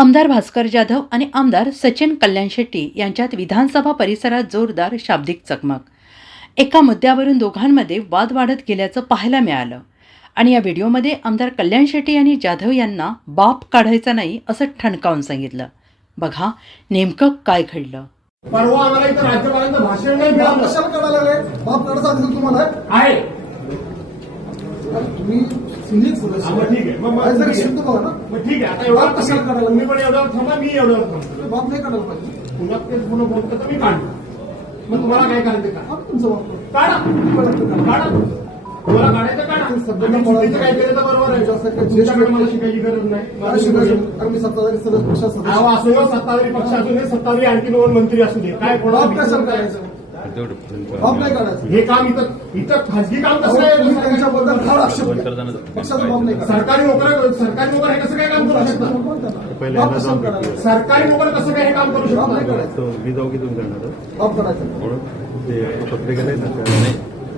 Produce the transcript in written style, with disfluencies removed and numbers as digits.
आमदार भास्कर जाधव आणि आमदार सचिन कल्याण शेट्टी यांच्यात विधानसभा परिसरात जोरदार शाब्दिक चकमक. एका मुद्द्यावरून दोघांमध्ये वाद वाढत गेल्याचं पाहायला मिळालं आणि या व्हिडिओमध्ये आमदार कल्याण शेट्टी यांनी जाधव यांना बाप काढायचा नाही असं ठणकावून सांगितलं. बघा नेमकं काय घडलं. परवा आम्हाला इथं राज्यपालांचं भाषण नाही मिळालं. कशाला करायला लागले? बाप काढायचा अधिकार तुम्हाला आहे. तुम्ही सिनियर सदस्य. मग ठीक आहे. जरा शिकतो बघा ना. मग ठीक आहे. आता एवढा बाप कशाला काढायला तुम्ही पण एवढ्यावर थांबा, मी एवढ्यावर थांबतो. बाप नाही काढायला पाहिजे. पुन्हा तेच पुन्हा बोलतो तर मी काढतो. मग तुम्हाला काय करायचं का? आप तुमचं बाप काढा. काढा. तुम्हाला काढायचं काढा. आम्ही चुकीचं काय केलं तर बरोबर आहे. तुमच्याकडे मला शिकायची गरज नाही. काय शिकायचं? आम्ही सत्ताधारी सदस्य पक्षात सदस्य. अहो, असो हो, सत्ताधारी पक्ष असू दे, सत्ताधारी आणखी दोन मंत्री असू दे, काय बाप कशाला काढायचं? बाप नाही काढायचं. हे काम इथं खाजगी काम कसं तुम्ही काय? त्यांच्याबद्दल फार आक्षेप घेता. पक्षाचा बाप नाही काढायचा. सरकारी नोकर हे कसं काय काम करू शकतात? बाप कशाला काढायचा? सरकारी नोकर कसं काय हे काम करू बाप नाही शकतात? काढायचं. मी जाऊ की तुम्ही करणार बाप काढायचा. म्हणून ते पत्रिका नाही ना